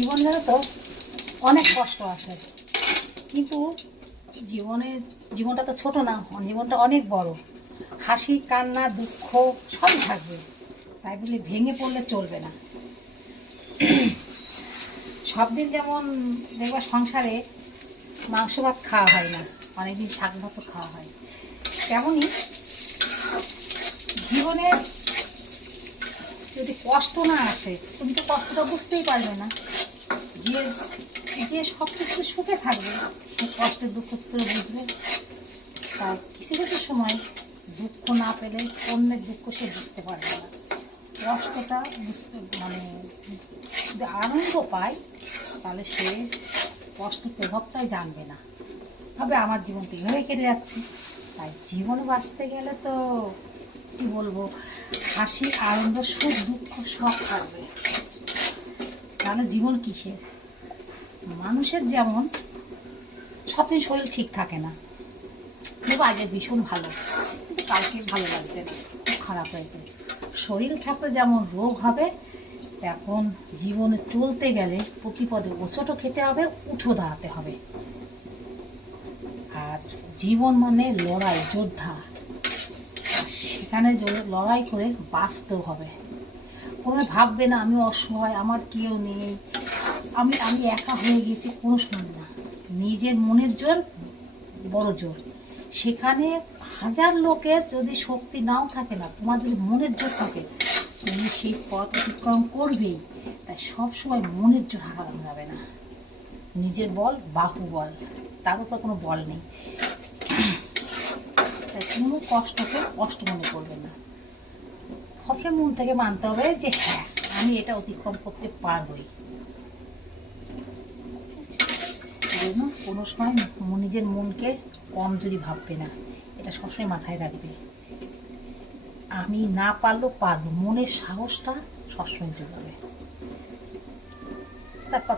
জীবনে তো অনেক কষ্ট আসে, কিন্তু জীবনটা তো ছোট না, জীবনটা অনেক বড়। হাসি, কান্না, দুঃখ সবই থাকবে, তাই বলে ভেঙে পড়লে চলবে না। সব দিন যেমন দেখবা সংসারে মাংস ভাত খাওয়া হয় না, অনেকদিন শাক ভাতও খাওয়া হয়, তেমনই জীবনে যদি কষ্ট না আসে, তুমি তো কষ্টটা বুঝতেই পারবে না। যে যে সব কিছু সুখে থাকবে সে কষ্টের দুঃখ করে বুঝবে। তাই কিছু কিছু সময় দুঃখ না পেলে অন্যের দুঃখ সে বুঝতে পারবে না, কষ্টটা বুঝতে যদি আনন্দ পায় তাহলে সে কষ্টের প্রভাবটাই জানবে না, ভাবে আমার জীবন তো এইভাবে কেটে যাচ্ছে। তাই জীবনে বাঁচতে গেলে তো কি বলবো, হাসি, আনন্দ, সুখ, দুঃখ সব থাকবে, তাহলে জীবন কিসের। মানুষের যেমন সবদিন শরীর ঠিক থাকে না, দেখবো আগে ভীষণ ভালো, কিন্তু কাউকে ভালো লাগছে না, খুব খারাপ হয়েছে। শরীর থাকলে যেমন রোগ হবে, এখন জীবনে চলতে গেলে প্রতিপদে ওছোটো খেতে হবে, উঠো দাঁড়াতে হবে। আর জীবন মানে লড়াই, যোদ্ধা, সেখানে লড়াই করে বাঁচতেও হবে। কোনো ভাববে না আমি অসহায়, আমার কেউ নেই, আমি আমি একা হয়ে গেছি, কোনো সময় না। নিজের মনের জোর বড় জোর। সেখানে হাজার লোকের যদি শক্তি নাও থাকে না, তোমার যদি মনের জোর থাকে, তুমি সেই পথ অতিক্রম করবেই। তাই সবসময় মনের জোর হারানো যাবে না। নিজের বল বাহুবল, তার উপর কোনো বল নেই। তাই কোনো কষ্টকে কষ্ট মনে করবে না, সবসময় মন থেকে মানতে হবে যে হ্যাঁ আমি এটা অতিক্রম করতে পারবই। জন্য কোনো সময় নিজের মনকে কমজোরি ভাববে না, এটা সবসময় মাথায় রাখবে। আমি না পারলেও পারবো, মনের সাহসটা সবসময় জোগাবে। তারপর